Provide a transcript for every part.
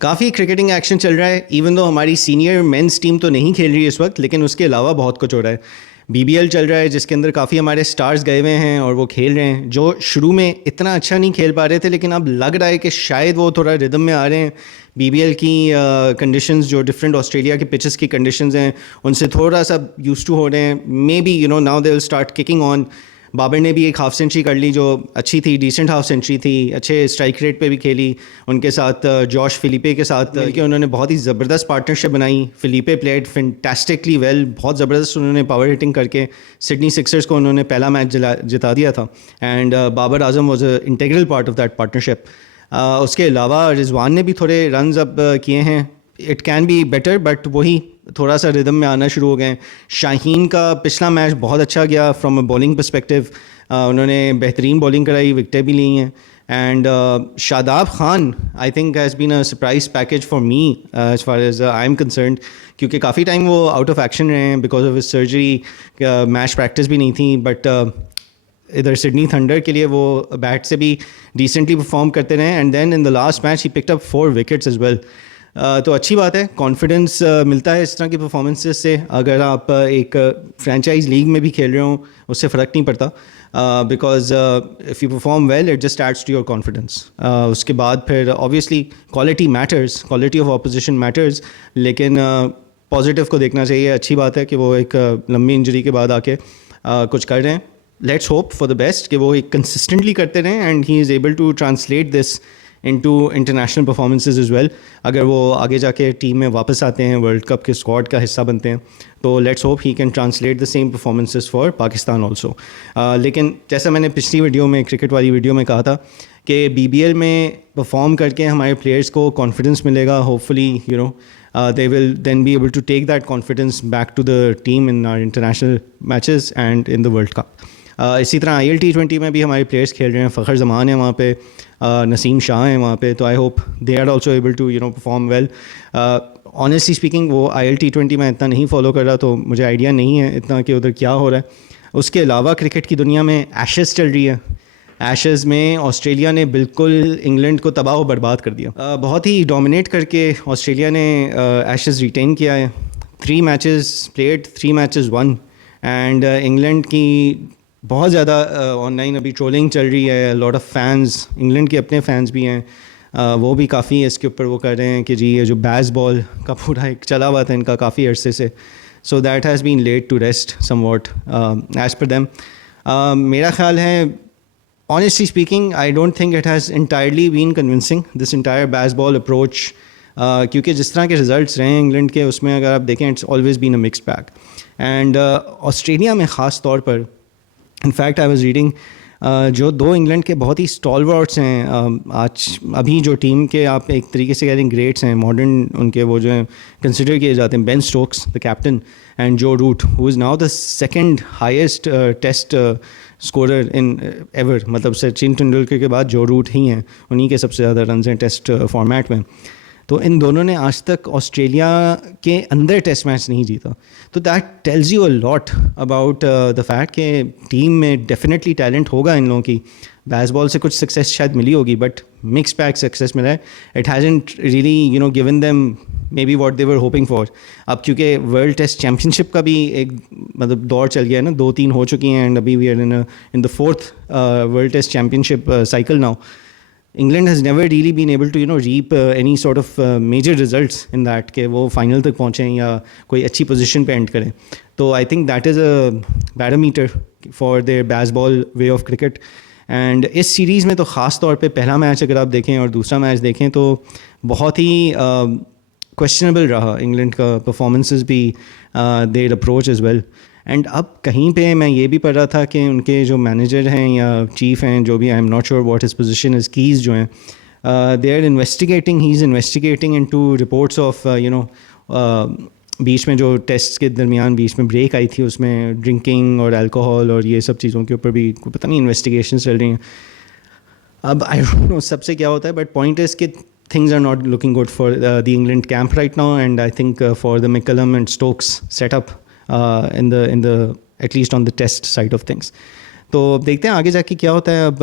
کافی کرکٹنگ action چل رہا ہے، ایون دو ہماری سینئر مینس ٹیم تو نہیں کھیل رہی ہے اس وقت، لیکن اس کے علاوہ بہت کچھ ہو رہا ہے. بی بی ایل چل رہا ہے جس کے اندر کافی ہمارے سٹارز گئے ہوئے ہیں اور وہ کھیل رہے ہیں، جو شروع میں اتنا اچھا نہیں کھیل پا رہے تھے، لیکن اب لگ رہا ہے کہ شاید وہ تھوڑا ردم میں آ رہے ہیں. بی بی ایل کی کنڈیشنز جو ڈفرینٹ آسٹریلیا کے پچز کی کنڈیشنز ہیں ان سے تھوڑا سا یوز ٹو ہو رہے ہیں. May be now they will start cooking on. Babar نے بھی ایک ہاف سینچری کر لی جو اچھی تھی، ڈیسنٹ ہاف سینچری تھی، اچھے اسٹرائک ریٹ پہ بھی کھیلی. ان کے ساتھ جوش فلیپے کے ساتھ مل کے انہوں نے بہت ہی زبردست پارٹنرشپ بنائی. فلیپے پلیڈ فینٹاسٹکلی ویل، بہت زبردست انہوں نے پاور ہٹنگ کر کے سڈنی سکسرز کو انہوں نے پہلا میچ جتا دیا تھا. And Babar Azam was a integral part of that partnership. اس کے علاوہ رضوان نے بھی تھوڑے رنز اب کیے ہیں. It can be better, but وہی تھوڑا سا ردم میں آنا شروع ہو گئے ہیں. شاہین کا پچھلا میچ بہت اچھا گیا فرام اے بولنگ پرسپیکٹیو، انہوں نے بہترین بولنگ کرائی، وکٹیں بھی لی ہیں. And Shadab Khan I think has been a surprise package for me as far as I am concerned, کیونکہ کافی ٹائم وہ آؤٹ آف ایکشن رہے ہیں because of his surgery. Match practice بھی نہیں تھی، بٹ ادھر سڈنی تھنڈر کے لیے وہ بیٹ سے بھی ڈیسنٹلی پرفارم کرتے رہے. And then in the last match he picked up 4 wickets as well. تو اچھی بات ہے، کانفیڈنس ملتا ہے اس طرح کی پرفارمنسز سے. اگر آپ ایک فرینچائز لیگ میں بھی کھیل رہے ہوں اس سے فرق نہیں پڑتا، because if you perform well it just adds to your confidence. اس کے بعد پھر obviously quality matters, quality of opposition matters, لیکن پازیٹیو کو دیکھنا چاہیے. اچھی بات ہے کہ وہ ایک لمبی انجری کے بعد آ کے کچھ کر رہے ہیں. Let's hope for the best کہ وہ ایک کنسسٹنٹلی کرتے رہیں and he is able to translate this into international performances as well. اگر وہ آگے جا کے ٹیم میں واپس آتے ہیں، ورلڈ کپ کے اسکواڈ کا حصہ بنتے ہیں، تو let's hope he can translate the same performances for Pakistan also. لیکن جیسا میں نے پچھلی ویڈیو میں، کرکٹ والی ویڈیو میں کہا تھا کہ بی بی ایل میں پرفارم کر کے ہمارے پلیئرس کو کانفیڈنس ملے گا. Hope they will then be able to take that confidence back to the team in our international matches and in the World Cup. اسی طرح آئی ایل T20 میں بھی ہمارے پلیئرس کھیل رہے ہیں. فخر زمان ہیں وہاں پہ، نسیم شاہ ہیں وہاں پہ، تو I hope they are also able to perform well. Honestly speaking وہ آئی ایل T20 میں اتنا نہیں فالو کر رہا، تو مجھے آئیڈیا نہیں ہے اتنا کہ ادھر کیا ہو رہا ہے. اس کے علاوہ کرکٹ کی دنیا میں ایشز چل رہی ہے. ایشز میں آسٹریلیا نے بالکل انگلینڈ کو تباہ و برباد کر دیا. بہت ہی ڈومینیٹ کر کے آسٹریلیا نے ایشز ریٹین کیا ہے. 3 matches played, 3 matches won. And England کی بہت زیادہ آن لائن ابھی ٹرولنگ چل رہی ہے. لاٹ آف فینس، انگلینڈ کے اپنے فینس بھی ہیں، وہ بھی کافی اس کے اوپر وہ کر رہے ہیں کہ جی یہ جو بیس بال کا پورا ایک چلا ہوا تھا ان کا کافی عرصے سے، so that has been led to rest somewhat as per them. میرا خیال ہے honestly speaking I don't think it has entirely been convincing, this entire baseball approach, کیونکہ جس طرح کے رزلٹس رہے ہیں انگلینڈ کے، اس میں اگر آپ دیکھیں it's always been a mixed bag. And Australia میں خاص طور پر in fact I was reading جو 2 انگلینڈ کے بہت ہی اسٹالورٹس ہیں آج ابھی جو ٹیم کے آپ ایک طریقے سے کہہ دیں گریٹس ہیں ماڈرن، ان کے وہ جو ہیں کنسیڈر کیے جاتے ہیں، Ben Stokes the captain and Joe Root who is now the second highest test scorer in ever. مطلب سچن ٹنڈولکر کے بعد جو روٹ ہی ہیں، انہیں کے سب سے زیادہ رنز ہیں ٹیسٹ فارمیٹ میں. تو ان دونوں نے آج تک آسٹریلیا کے اندر ٹیسٹ میچ نہیں جیتا. تو that tells you a lot about the fact کہ ٹیم میں ڈیفینیٹلی ٹیلنٹ ہوگا ان لوگوں کی. بیس بال سے کچھ سکسیس شاید ملی ہوگی، بٹ مکس پیک سکسیس ملا ہے. It hasn't really given them maybe what they were hoping for. اب چونکہ ورلڈ ٹیسٹ چیمپئن شپ کا بھی ایک مطلب دور چل گیا ہے نا، 2-3 ہو چکی ہیں، اینڈ ابھی we are in the 4th world test championship cycle now. England has never really been able to reap any sort of major results in that کہ وہ فائنل تک پہنچیں یا کوئی اچھی پوزیشن پہ اینڈ کریں. تو I think that is a parameter for their Bazball way of cricket. And اس سیریز میں تو خاص طور پہ پہلا میچ اگر آپ دیکھیں اور دوسرا میچ دیکھیں تو بہت ہی کویشچنیبل رہا انگلینڈ کا پرفارمنسز بھی، دیر اپروچ ایز ویل. اینڈ اب کہیں پہ میں یہ بھی پڑھ رہا تھا کہ ان کے جو مینیجر ہیں یا چیف ہیں جو بھی، I am not sure what his position is, کیز جو ہیں they are investigating, he is investigating into reports of بیچ میں جو ٹیسٹ کے درمیان بیچ میں بریک آئی تھی اس میں ڈرنکنگ اور الکوہول اور یہ سب چیزوں کے اوپر بھی پتہ نہیں انویسٹیگیشن چل رہی ہیں. اب آئی ڈونٹ نو سب سے کیا ہوتا ہے، بٹ پوائنٹ از کہ things are not looking good for the England camp right now, and I think for the McCullum and Stokes setup in the at least on the test side of things. تو دیکھتے ہیں آگے جا کے کیا ہوتا ہے. اب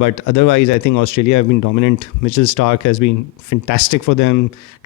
But otherwise, I think Australia have been dominant. Mitchell Starc has been fantastic for them.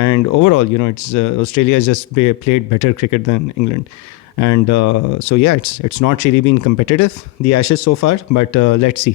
And overall, you know, Australia has just played better cricket than England. And so yeah, it's not really been competitive, the Ashes so far. But let's see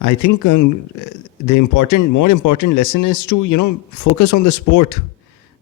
I think the more important lesson is to, you know, focus on the sport.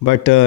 But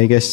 I guess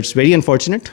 It's very unfortunate,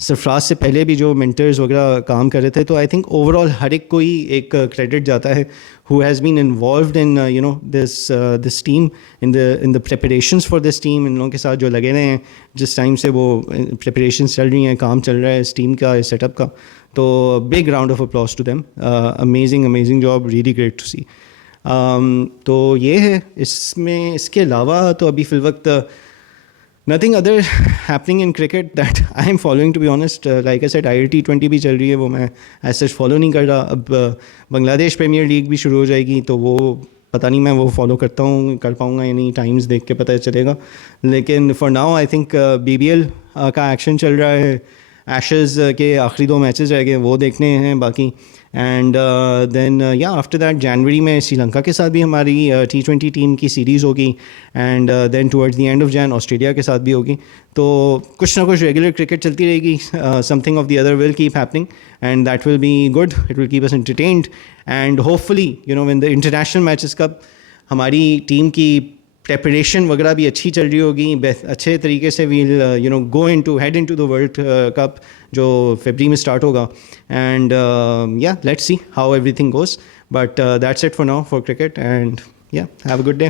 سرفراز سے پہلے بھی جو منٹرز وغیرہ کام کر رہے تھے. تو I think over all ہر ایک کو ہی ایک کریڈٹ جاتا ہے who has been involved in this team in the preparations for this team. ان لوگوں کے ساتھ جو لگے رہے ہیں جس ٹائم سے وہ پریپریشنس چل رہی ہیں, کام چل رہا ہے اس ٹیم کا, اس سیٹ اپ کا. تو big round of applause to them. amazing job, really great to see. تو یہ ہے اس کے علاوہ تو ابھی فی الوقت nothing other happening in cricket that I am following, to be honest. Like I said, IL-T20 بھی چل رہی ہے, وہ میں ایز سچ فالو نہیں کر رہا. اب بنگلہ دیش پریمیئر لیگ بھی شروع ہو جائے گی تو وہ پتہ نہیں میں وہ فالو کر پاؤں گا یا نہیں, ٹائمز دیکھ کے پتہ چلے گا. لیکن for now I think BBL کا ایکشن چل رہا ہے, ایشز کے آخری 2 میچز رہ گئے وہ دیکھنے ہیں باقی. اینڈ دین آفٹر دیٹ جنوری میں سری لنکا کے ساتھ بھی ہماری T20 ٹیم کی سیریز ہوگی. And then towards the end of Jan Australia کے ساتھ بھی ہوگی. تو کچھ نہ کچھ ریگولر کرکٹ چلتی رہے گی. Something of the other will keep happening and that will be good. It will keep us entertained and hopefully when the international matches کب ہماری ٹیم کی پریپریشن وغیرہ بھی اچھی چل رہی ہوگی, اچھے طریقے سے we'll go ahead into the world cup جو فیبری میں اسٹارٹ ہوگا. And let's see how everything goes. But that's it for now for cricket. And have a good day.